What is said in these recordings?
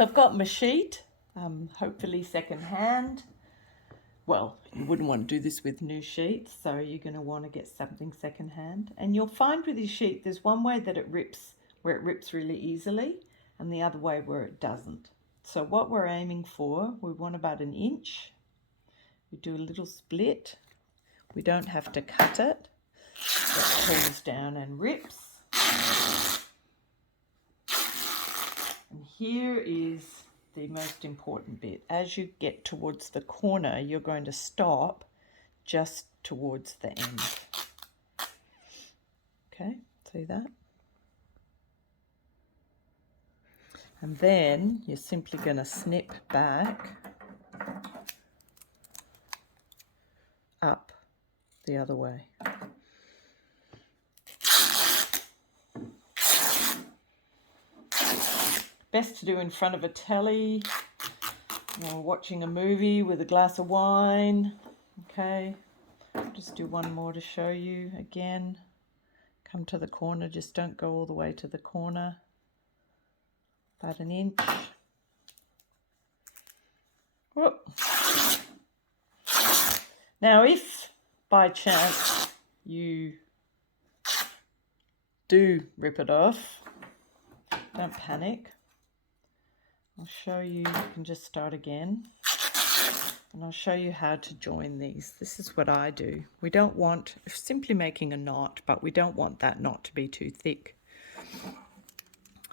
So I've got my sheet, hopefully second hand. Well, you wouldn't want to do this with new sheets, so you're going to want to get something second hand. And you'll find with this sheet, there's one way that it rips, where it rips really easily, and the other way where it doesn't. So what we're aiming for, we want about 1 inch. We do a little split. We don't have to cut it. It pulls down and rips. And here is the most important bit. As you get towards the corner, you're going to stop just towards the end. Okay, see that? And then you're simply going to snip back up the other way. Best to do in front of a telly or watching a movie with a glass of wine. Okay, I'll just do one more to show you again. Come to the corner, just don't go all the way to the corner. About 1 inch. Whoop. Now if by chance you do rip it off, don't panic. I'll show you, you can just start again. And I'll show you how to join these. This is what I do. We don't want, simply making a knot, but we don't want that knot to be too thick.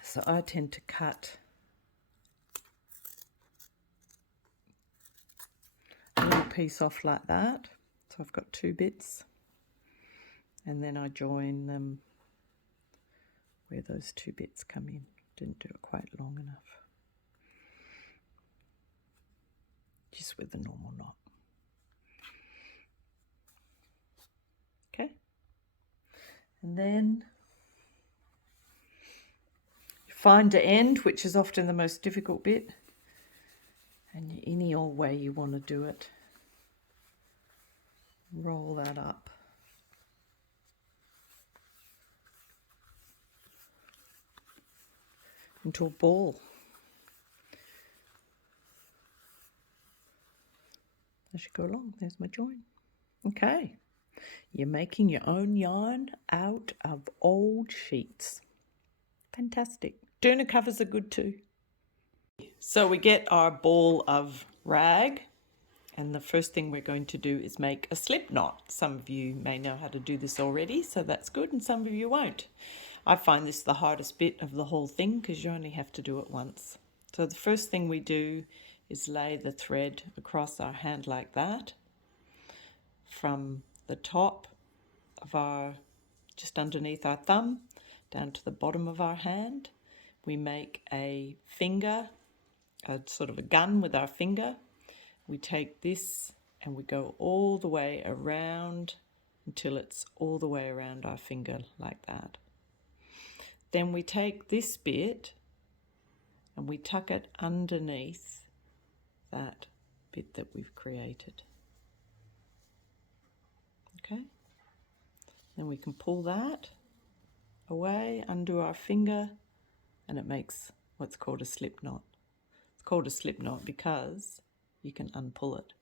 So I tend to cut a little piece off like that. So I've got 2 bits. And then I join them where those 2 bits come in. Didn't do it quite long enough. Just with the normal knot. Okay. And then you find the end, which is often the most difficult bit. And any old way you want to do it. Roll that up. Into a ball. As you go along, there's my join. Okay, you're making your own yarn out of old sheets. Fantastic. Doona covers are good too. So we get our ball of rag, and the first thing we're going to do is make a slip knot. Some of you may know how to do this already, so that's good, and some of you won't. I find this the hardest bit of the whole thing because you only have to do it once. So the first thing we do is lay the thread across our hand like that, from the top of our, just underneath our thumb, down to the bottom of our hand. We make a finger, a sort of a gun with our finger. We take this and we go all the way around until it's all the way around our finger like that. Then we take this bit and we tuck it underneath that bit that we've created. Okay, then we can pull that away, undo our finger, and it makes what's called a slip knot. It's called a slip knot because you can unpull it.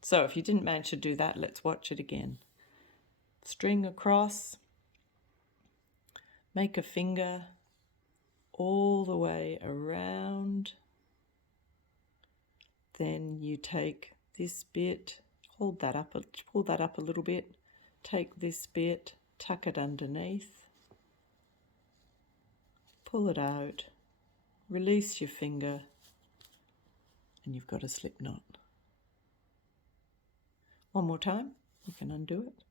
So if you didn't manage to do that, let's watch it again. String across, make a finger all the way around. Then you take this bit, pull that up a little bit, take this bit, tuck it underneath, pull it out, release your finger, and you've got a slip knot. One more time, you can undo it.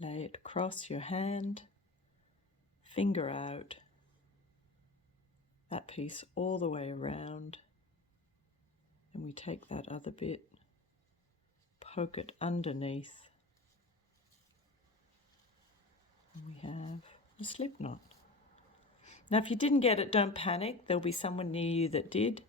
Lay it across your hand, finger out, that piece all the way around, and we take that other bit, poke it underneath, and we have a slip knot. Now if you didn't get it, don't panic, there'll be someone near you that did.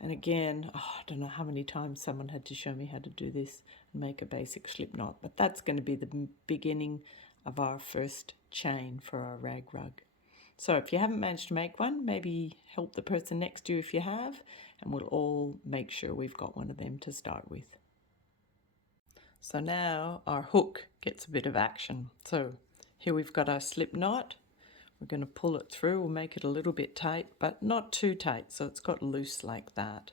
And again, I don't know how many times someone had to show me how to do this and make a basic slip knot, but that's going to be the beginning of our first chain for our rag rug. So if you haven't managed to make one, maybe help the person next to you if you have, and we'll all make sure we've got one of them to start with. So now our hook gets a bit of action. So here we've got our slip knot. We're going to pull it through. We'll make it a little bit tight, but not too tight, so it's got loose like that.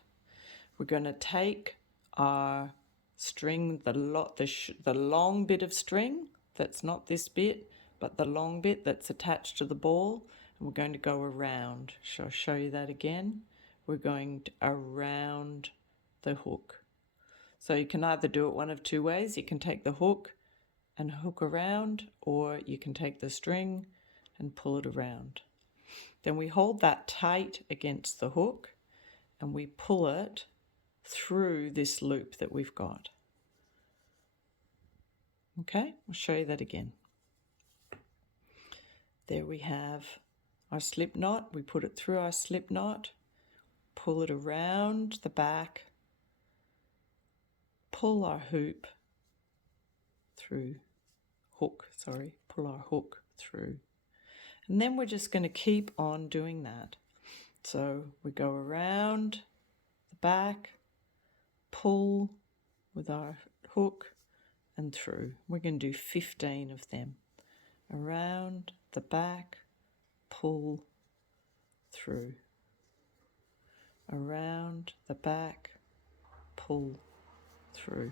We're going to take our string, the long bit of string that's not this bit, but the long bit that's attached to the ball, and we're going to go around. Shall I show you that again? We're going around the hook. So you can either do it one of two ways. You can take the hook and hook around, or you can take the string and pull it around. Then we hold that tight against the hook and we pull it through this loop that we've got. Okay, I'll show you that again. There we have our slip knot. We put it through our slip knot, pull it around the back, pull our hoop through, pull our hook through. And then we're just going to keep on doing that. So we go around the back, pull with our hook and through. We're going to do 15 of them. Around the back, pull through. Around the back, pull through.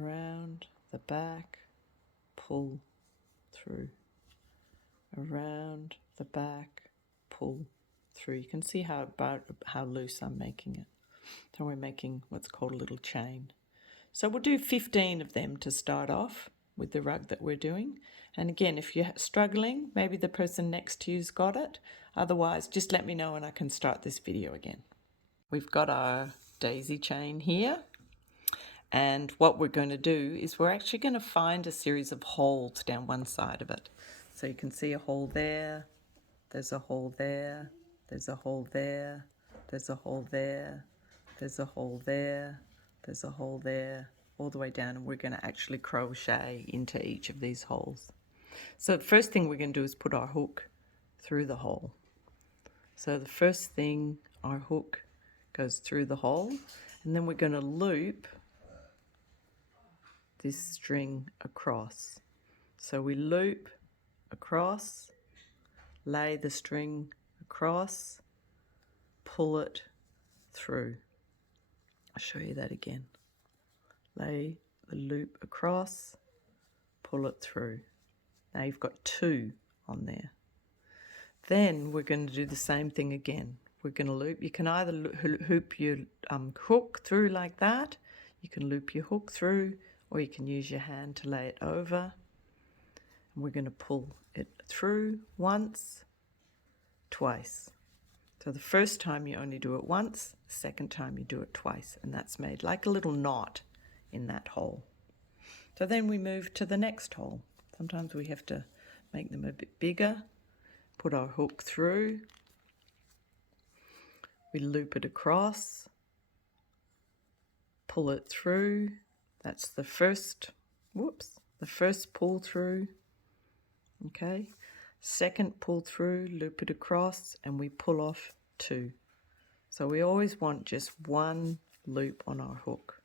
Around the back, pull through. Around the back, pull through. You can see how loose I'm making it. So we're making what's called a little chain. So we'll do 15 of them to start off with the rug that we're doing. And again, if you're struggling, maybe the person next to you's got it. Otherwise, just let me know and I can start this video again. We've got our daisy chain here. And what we're going to do is we're actually going to find a series of holes down one side of it. So you can see a hole there, there's a hole there, there's a hole there, there's a hole there, there's a hole there, there's a hole there, all the way down, and we're going to actually crochet into each of these holes. So the first thing we're going to do is put our hook through the hole. So the first thing, our hook goes through the hole, and then we're going to loop this string across. So we loop across, lay the string across, pull it through. I'll show you that again. Lay the loop across, pull it through. Now you've got 2 on there. Then we're going to do the same thing again. We're going to loop. You can either hoop your hook through like that, you can loop your hook through, or you can use your hand to lay it over. And we're going to pull it through once, twice. So the first time you only do it once, the second time you do it twice, and that's made like a little knot in that hole. So then we move to the next hole. Sometimes we have to make them a bit bigger. Put our hook through. We loop it across. Pull it through. That's the first, the first pull through. Okay. Second pull through, loop it across, and we pull off 2. So we always want just one loop on our hook.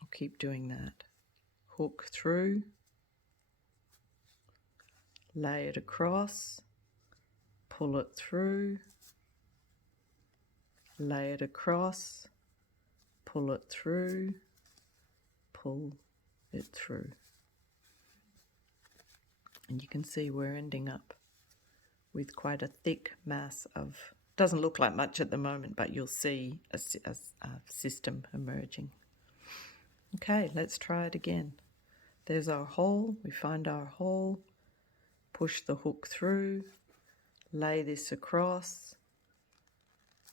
I'll keep doing that. Hook through, lay it across, pull it through, lay it across, pull it through, pull it through. And you can see we're ending up with quite a thick mass of, doesn't look like much at the moment, but you'll see a system emerging. Okay, let's try it again. There's our hole, we find our hole, push the hook through, lay this across,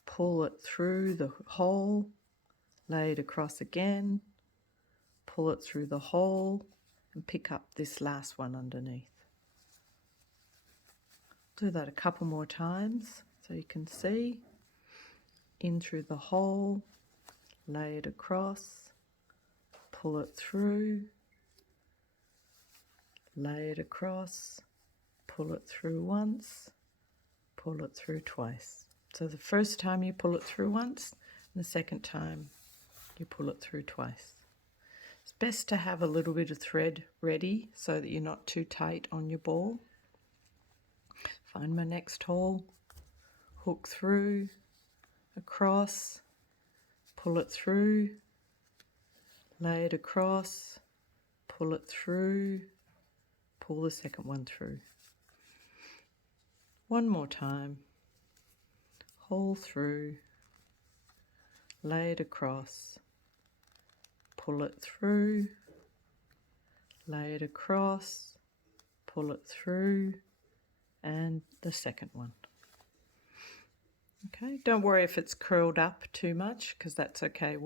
pull it through the hole, lay it across again, pull it through the hole, and pick up this last one underneath. Do that a couple more times so you can see. In through the hole, lay it across, pull it through, lay it across, pull it through once, pull it through twice. So the first time you pull it through once, and the second time you pull it through twice. It's best to have a little bit of thread ready so that you're not too tight on your ball. Find my next hole, hook through, across, pull it through, lay it across, pull it through, pull the second one through. One more time, hole through, lay it across, pull it through, lay it across, pull it through, and the second one. Okay, don't worry if it's curled up too much, because that's okay.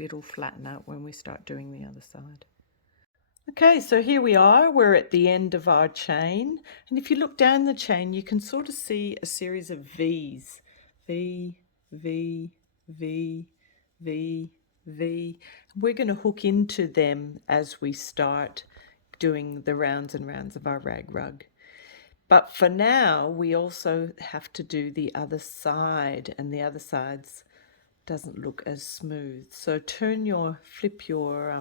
It'll flatten out when we start doing the other side. Okay, so here we are. We're at the end of our chain, and if you look down the chain, you can sort of see a series of V's. V, V, V, V, V. We're going to hook into them as we start doing the rounds and rounds of our rag rug. But for now, we also have to do the other side, and the other sides doesn't look as smooth. So flip your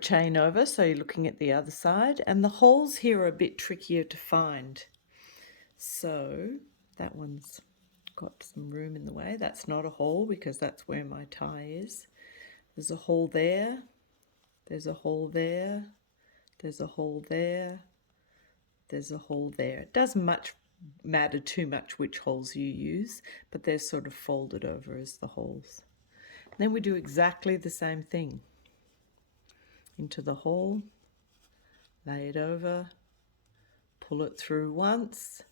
chain over so you're looking at the other side, and the holes here are a bit trickier to find. So that one's got some room in the way. That's not a hole because that's where my tie is. There's a hole there, there's a hole there, there's a hole there, there's a hole there. It doesn't matter too much which holes you use, but they're sort of folded over as the holes. And then we do exactly the same thing. Into the hole, lay it over, pull it through once,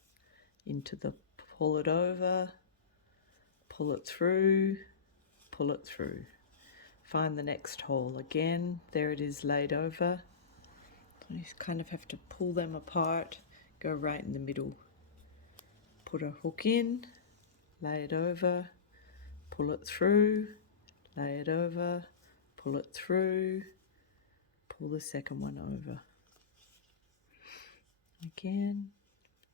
pull it over, pull it through, pull it through. Find the next hole again, there it is laid over. You kind of have to pull them apart, go right in the middle. Put a hook in, lay it over, pull it through, lay it over, pull it through, pull the second one over. Again,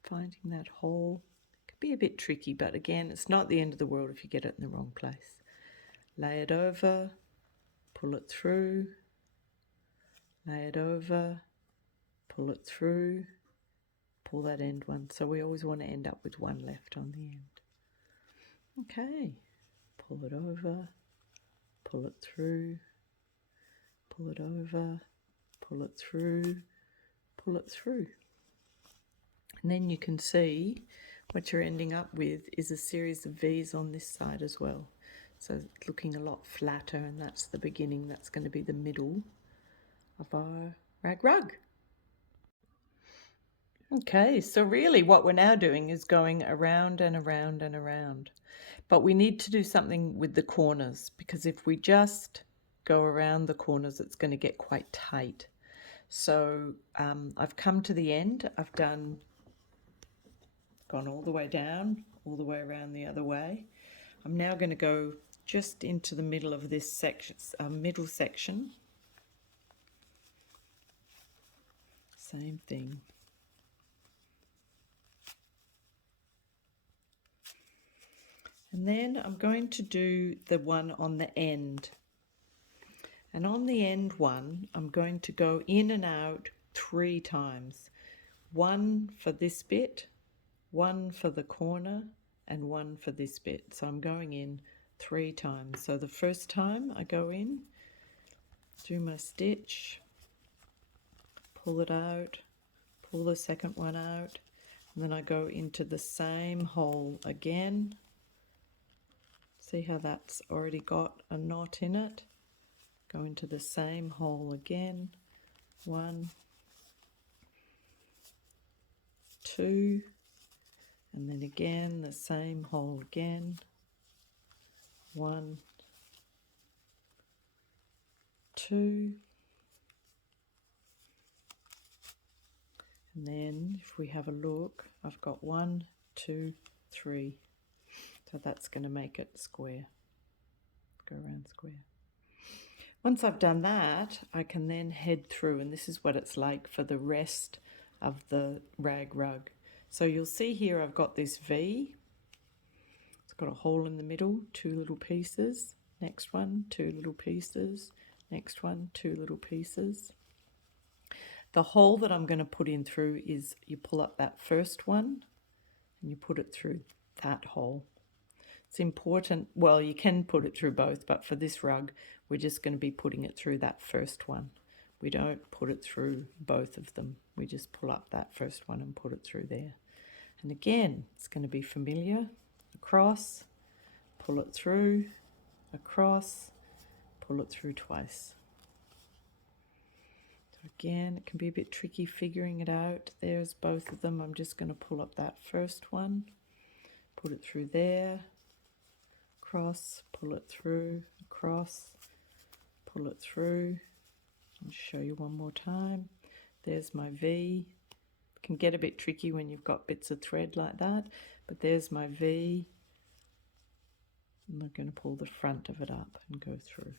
finding that hole. It could be a bit tricky, but again, it's not the end of the world if you get it in the wrong place. Lay it over, pull it through, lay it over, pull it through, pull that end one. So we always want to end up with one left on the end. Okay, pull it over, pull it through, pull it over, pull it through, pull it through. And then you can see what you're ending up with is a series of V's on this side as well. So looking a lot flatter, and that's the beginning. That's going to be the middle of our rag rug. Okay, so really what we're now doing is going around and around and around. But we need to do something with the corners, because if we just go around the corners, it's going to get quite tight. So I've come to the end. I've gone all the way down, all the way around the other way. I'm now going to go just into the middle of this section, middle section. Same thing. And then I'm going to do the one on the end. And on the end one, I'm going to go in and out 3 times. One for this bit, one for the corner, and one for this bit. So I'm going in 3 times. So the first time I go in, do my stitch, pull it out, pull the second one out, and then I go into the same hole again. See how that's already got a knot in it? Go into the same hole again. 1, 2, and then again the same hole again. 1, 2, and then if we have a look, I've got 1, 2, 3. So that's going to make it square. Go around square. Once I've done that, I can then head through, and this is what it's like for the rest of the rag rug. So you'll see here I've got this V. It's got a hole in the middle, 2 little pieces. Next one, 2 little pieces. Next one, 2 little pieces. The hole that I'm going to put in through is you pull up that first one and you put it through that hole. It's important, well, you can put it through both, but for this rug, we're just going to be putting it through that first one. We don't put it through both of them. We just pull up that first one and put it through there. And again, it's going to be familiar. Across, pull it through, across, pull it through twice. So again, it can be a bit tricky figuring it out. There's both of them. I'm just going to pull up that first one, put it through there, across, pull it through, across, pull it through. I'll show you one more time. There's my V. It can get a bit tricky when you've got bits of thread like that, but there's my V. And I'm going to pull the front of it up and go through.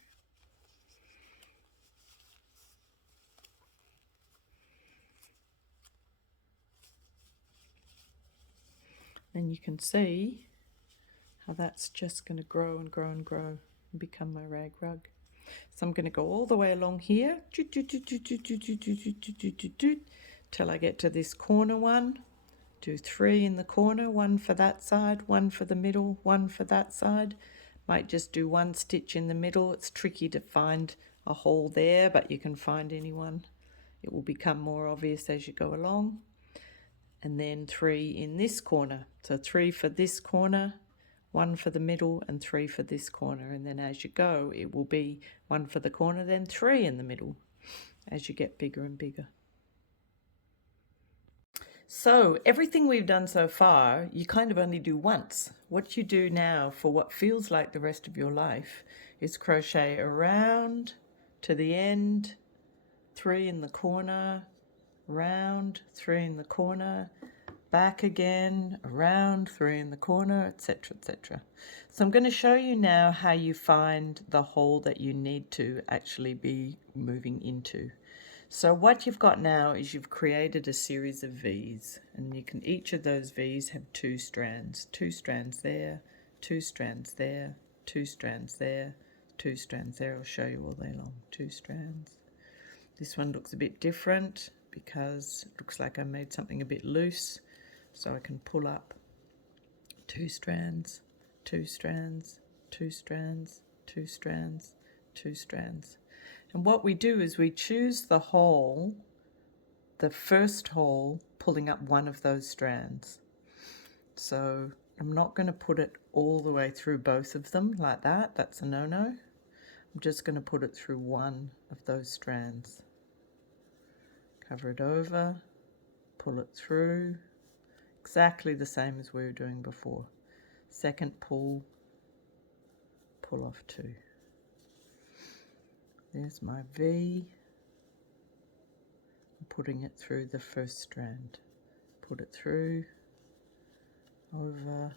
Then you can see how that's just going to grow and grow and grow and become my rag rug. So I'm going to go all the way along here till I get to this corner one. Do 3 in the corner, 1 for that side, 1 for the middle, 1 for that side. Might just do 1 stitch in the middle. It's tricky to find a hole there, but you can find anyone. It will become more obvious as you go along. And then 3 in this corner. So 3 for this corner, 1 for the middle, and 3 for this corner. And then as you go, it will be 1 for the corner, then 3 in the middle as you get bigger and bigger. So everything we've done so far, you kind of only do once. What you do now for what feels like the rest of your life is crochet around to the end, 3 in the corner, round, 3 in the corner, back again, around, 3 in the corner, etc., etc. So I'm going to show you now how you find the hole that you need to actually be moving into. So what you've got now is you've created a series of V's, and you can, each of those V's have 2 strands. 2 strands there, 2 strands there, 2 strands there, 2 strands there. I'll show you all day long. 2 strands. This one looks a bit different because it looks like I made something a bit loose. So I can pull up 2 strands, 2 strands, 2 strands, 2 strands, 2 strands. And what we do is we choose the hole, the first hole, pulling up one of those strands. So I'm not going to put it all the way through both of them like that. That's a no-no. I'm just going to put it through one of those strands. Cover it over, pull it through, exactly the same as we were doing before. Second pull, pull off 2. There's my V. I'm putting it through the first strand. Put it through, over,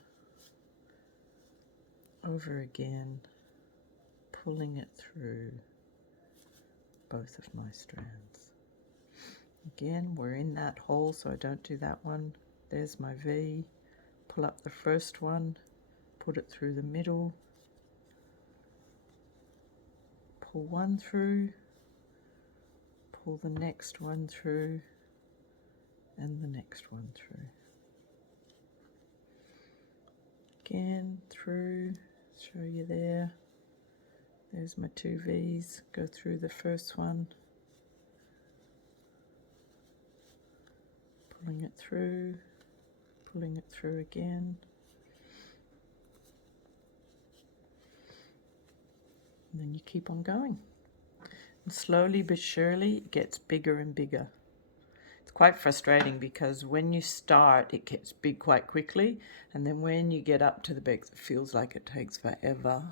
over again, pulling it through both of my strands. Again, we're in that hole, so I don't do that one. There's my V. Pull up the first one, put it through the middle, pull one through, pull the next one through, and the next one through. Again, through, show you there. There's my 2 V's, go through the first one, pulling it through again. And then you keep on going. And slowly but surely it gets bigger and bigger. It's quite frustrating because when you start it gets big quite quickly, and then when you get up to the base it feels like it takes forever.